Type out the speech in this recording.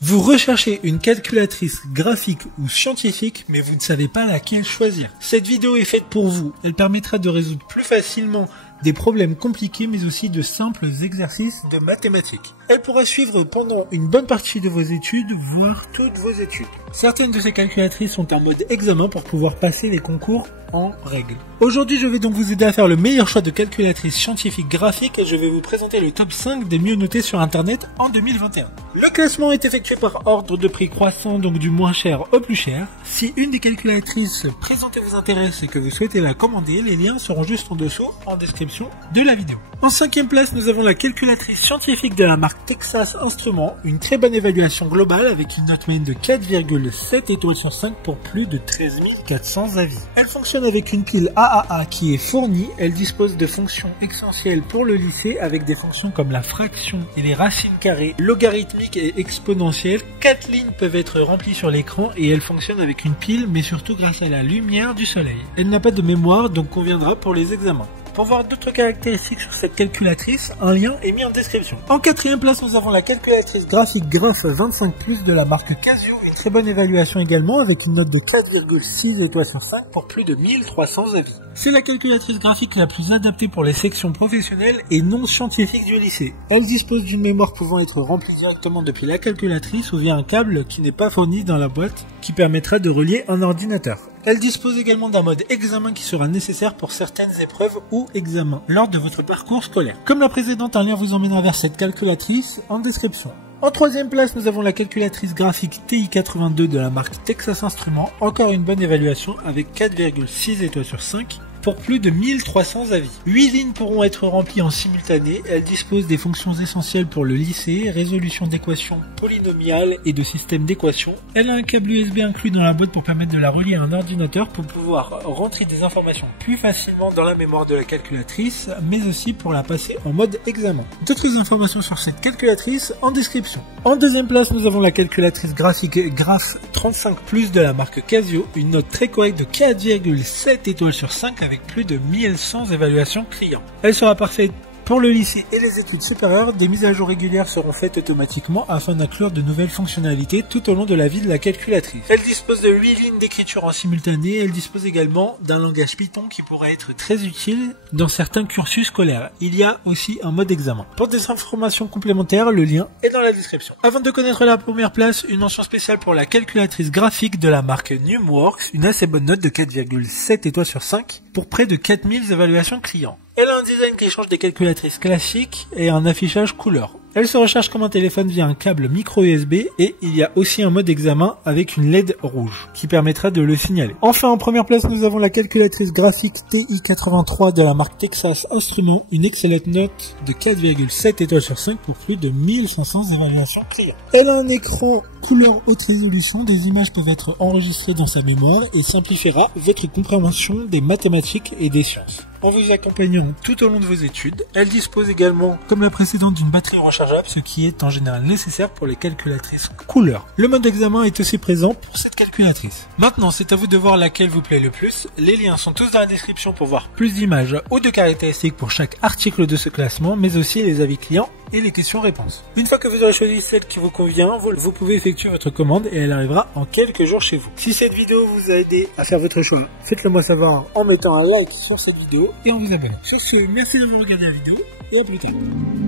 Vous recherchez une calculatrice graphique ou scientifique, mais vous ne savez pas laquelle choisir. Cette vidéo est faite pour vous. Elle permettra de résoudre plus facilement des problèmes compliqués, mais aussi de simples exercices de mathématiques. Elle pourra suivre pendant une bonne partie de vos études, voire toutes vos études. Certaines de ces calculatrices sont en mode examen pour pouvoir passer les concours en règle. Aujourd'hui, je vais donc vous aider à faire le meilleur choix de calculatrice scientifique graphique et je vais vous présenter le top 5 des mieux notés sur internet en 2021. Le classement est effectué par ordre de prix croissant, donc du moins cher au plus cher. Si une des calculatrices présentées vous intéresse et que vous souhaitez la commander, les liens seront juste en dessous en description de la vidéo. En 5e place, nous avons la calculatrice scientifique de la marque Texas Instruments, une très bonne évaluation globale avec une note moyenne de 4,7 étoiles sur 5 pour plus de 13 400 avis. Elle fonctionne avec une pile AAA qui est fournie, elle dispose de fonctions essentielles pour le lycée avec des fonctions comme la fraction et les racines carrées, logarithmiques et exponentielles. 4 lignes peuvent être remplies sur l'écran et elle fonctionne avec une pile mais surtout grâce à la lumière du soleil. Elle n'a pas de mémoire donc conviendra pour les examens. Pour voir d'autres caractéristiques sur cette calculatrice, un lien est mis en description. En 4e place, nous avons la calculatrice graphique Graph 25+ de la marque Casio, une très bonne évaluation également avec une note de 4,6 étoiles sur 5 pour plus de 1300 avis. C'est la calculatrice graphique la plus adaptée pour les sections professionnelles et non scientifiques du lycée. Elle dispose d'une mémoire pouvant être remplie directement depuis la calculatrice ou via un câble qui n'est pas fourni dans la boîte qui permettra de relier un ordinateur. Elle dispose également d'un mode examen qui sera nécessaire pour certaines épreuves ou examens lors de votre parcours scolaire. Comme la précédente, un lien vous emmènera vers cette calculatrice en description. En 3e place, nous avons la calculatrice graphique TI82 de la marque Texas Instruments, encore une bonne évaluation avec 4,6 étoiles sur 5 pour plus de 1300 avis. 8 lignes pourront être remplies en simultané. Elle dispose des fonctions essentielles pour le lycée, résolution d'équations polynomiales et de systèmes d'équations. Elle a un câble USB inclus dans la boîte pour permettre de la relier à un ordinateur pour pouvoir rentrer des informations plus facilement dans la mémoire de la calculatrice, mais aussi pour la passer en mode examen. D'autres informations sur cette calculatrice en description. En 2e place, nous avons la calculatrice graphique Graph 35+ de la marque Casio, une note très correcte de 4,7 étoiles sur 5 avec plus de 1100 évaluations clients. Elle sera parfaite pour le lycée et les études supérieures. Des mises à jour régulières seront faites automatiquement afin d'inclure de nouvelles fonctionnalités tout au long de la vie de la calculatrice. Elle dispose de 8 lignes d'écriture en simultané. Elle dispose également d'un langage Python qui pourrait être très utile dans certains cursus scolaires. Il y a aussi un mode examen. Pour des informations complémentaires, le lien est dans la description. Avant de connaître la première place, une mention spéciale pour la calculatrice graphique de la marque Numworks, une assez bonne note de 4,7 étoiles sur 5 pour près de 4000 évaluations clients. Elle a un design qui change des calculatrices classiques et un affichage couleur. Elle se recharge comme un téléphone via un câble micro USB et il y a aussi un mode examen avec une LED rouge qui permettra de le signaler. Enfin, en première place, nous avons la calculatrice graphique TI83 de la marque Texas Instruments, une excellente note de 4,7 étoiles sur 5 pour plus de 1500 évaluations clients. Elle a un écran couleur haute résolution, des images peuvent être enregistrées dans sa mémoire et simplifiera votre compréhension des mathématiques et des sciences. En vous accompagnant tout au long de vos études, elle dispose également, comme la précédente, d'une batterie rechargeable, ce qui est en général nécessaire pour les calculatrices couleur. Le mode examen est aussi présent pour cette calculatrice. Maintenant, c'est à vous de voir laquelle vous plaît le plus. Les liens sont tous dans la description pour voir plus d'images ou de caractéristiques pour chaque article de ce classement, mais aussi les avis clients et les questions-réponses. Une fois que vous aurez choisi celle qui vous convient, vous pouvez effectuer votre commande et elle arrivera en quelques jours chez vous. Si cette vidéo vous a aidé à faire votre choix, faites-le moi savoir en mettant un like sur cette vidéo et en vous abonnant. Sur ce, merci d'avoir regardé la vidéo et à plus tard.